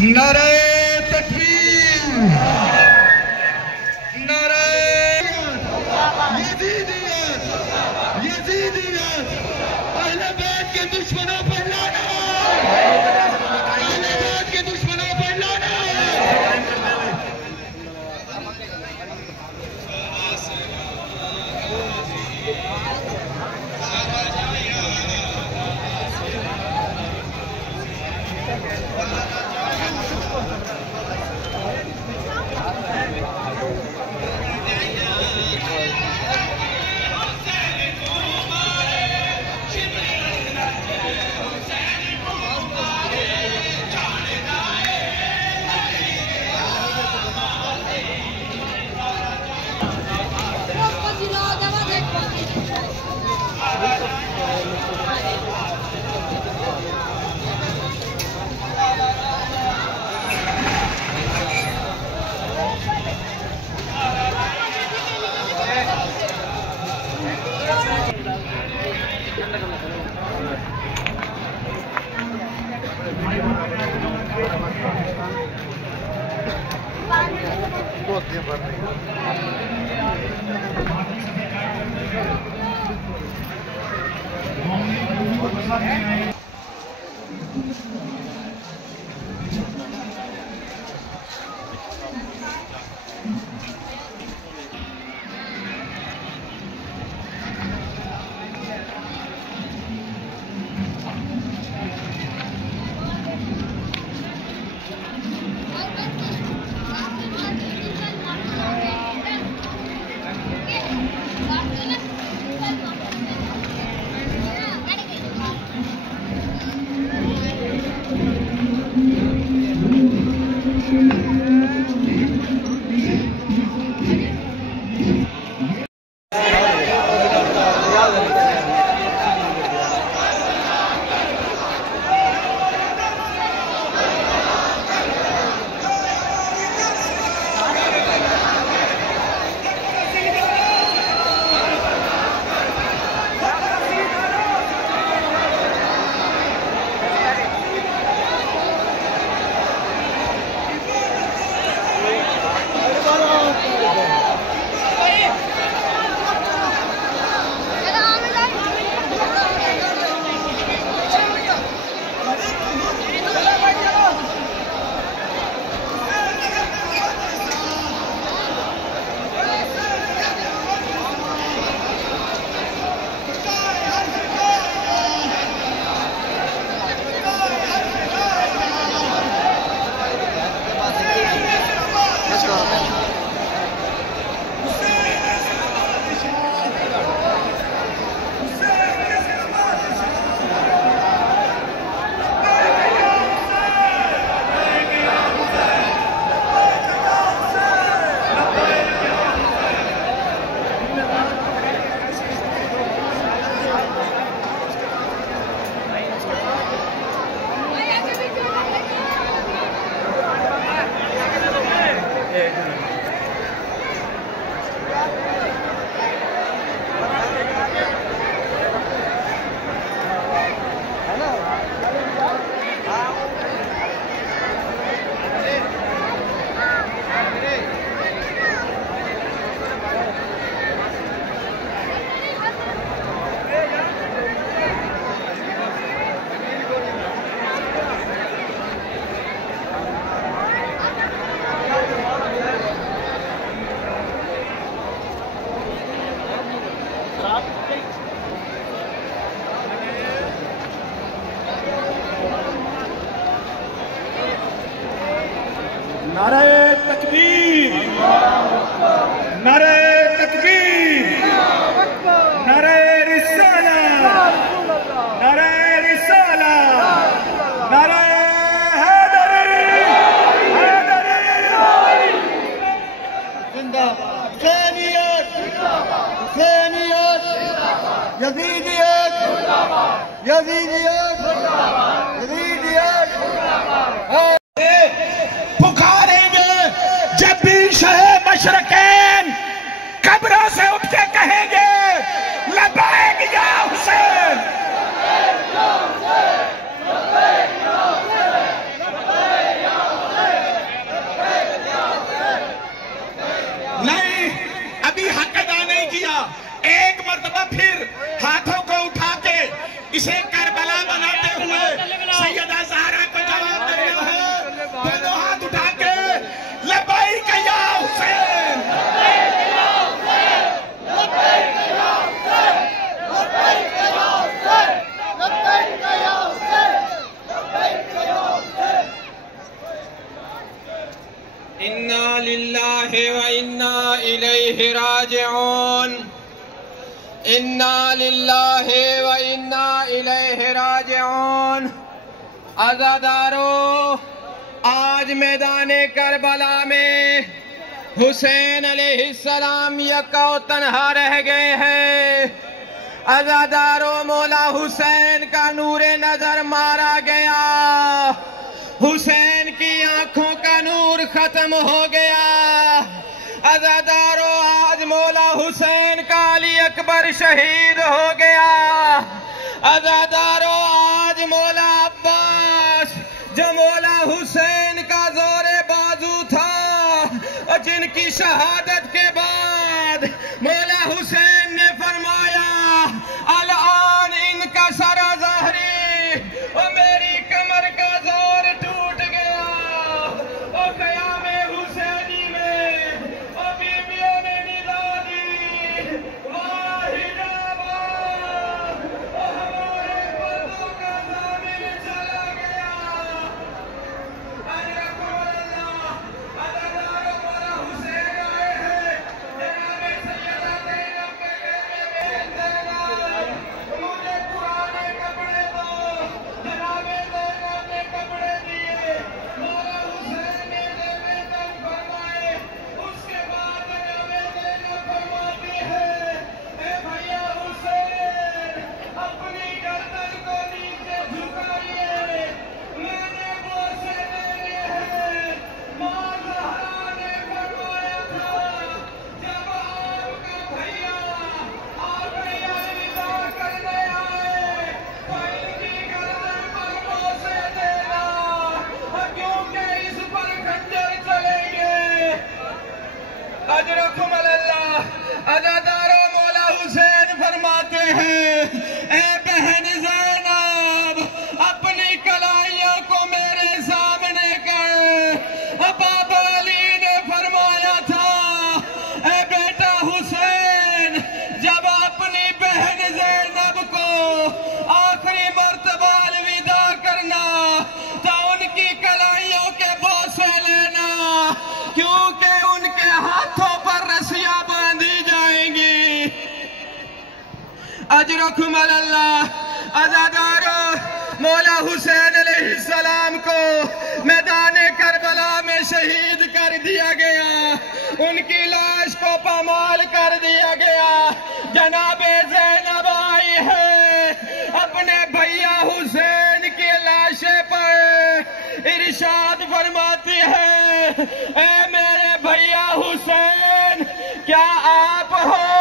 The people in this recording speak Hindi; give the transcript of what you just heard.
नारे तकबीर, नारे यजीदियत, यजीदियत, अहले बैत के दुश्मनों पर लाना, अहले बैत के दुश्मनों पर लाना। नारे तकबीर, नारे तकबीर, नारे रिसाला, नारे रिसाला, नारे हैदरी, हैदरी जिंदाबाद। हुसैनियत, हुसैनियत, यजीदियत, यजीदियत, यजीदियत। पुकारेंगे जब भी शहे मशरकैन कब्रों से उठ के कहेंगे लब्बैक या हुसैन। नहीं, अभी हक अदा नहीं किया। एक मर्तबा फिर हाथों को उठा के इसे करबला बनाते हुए सैयदा ज़हरा को जवाब देना है। दोनों हाथ उठा के लब्बैक या हुसैन। इन्ना लिल्लाहि व इन्ना इलैहि राजिऊन, इन्ना लिल्लाहि व इन्ना इलैहि राजिऊन। आज़ादारों, आज मैदाने करबला में हुसैन अलैहिस्सलाम यका तन्हा रह गए हैं। आज़ादारों, मौला हुसैन का नूरे नजर मारा गया। हुसैन की आंखों का नूर खत्म हो गया। आज़ादारों, आज मौला हुसैन का अली अकबर शहीद हो गया। आज़ादारों, आज मौला अब्बास जो मौला हुसैन का जोरे बाजू था और जिनकी शहादत के बाद मौला हुसैन ने फरमाया अल-आन इनका सरा ज़हरी, और मेरी कमर का जोर टूट गया। और क़यामे हुसैनी में और बीवियों ने निदा दी वाहिदा वाह, और हमारे पर्दों का ज़ामिन चला गया। अल्लाह अल्लाह मौला हुसैन आए हैं। जनाबे सैयदा ज़ैनब के कहने में ज़ैनब मुझे पुराने कपड़े दो। जनाबे ज़ैनब ने कपड़े दिए, मौला हुसैन ने ज़ेब-ए-तन फरमाए। उसके बाद जनाबे ज़ैनब फरमाती है ए भैया हुसैन, अपनी गर्दन को नीचे झुकाइए, मैंने बोसे लेने हैं। माँ ज़हरा ने फरमाया था जब आपका भैया आखिरी अलविदा करने आए तो इनकी गर्दन पर बोसे देना, क्योंकि इस पर खंजर चलेंगे। अजरकुम अल्लाह। अज़ादारों, मौला हुसैन फरमाते हैं ए बहन ज़ैनब, अपनी कलाइयों को मेरे सामने कर। बाबा अली ने फरमाया था ए बेटा हुसैन, जब अपनी बहन ज़ैनब को आखिरी मर्तबा अलविदा करना तो उनकी कलाइयों के बोसे लेना, क्योंकि उनके हाथों पर रस्सियां बांधी जाएंगी। अजरकुम अल्लाह। अज़ादारों, मौला हुसैन अलैहिस्सलाम को मैदाने करबला में शहीद कर दिया गया। उनकी लाश को पामाल कर दिया गया। जनाबे ज़ैनब आई है, अपने भैया हुसैन की लाशे पर इरशाद फरमाती है ए मेरे भैया हुसैन, क्या आप हो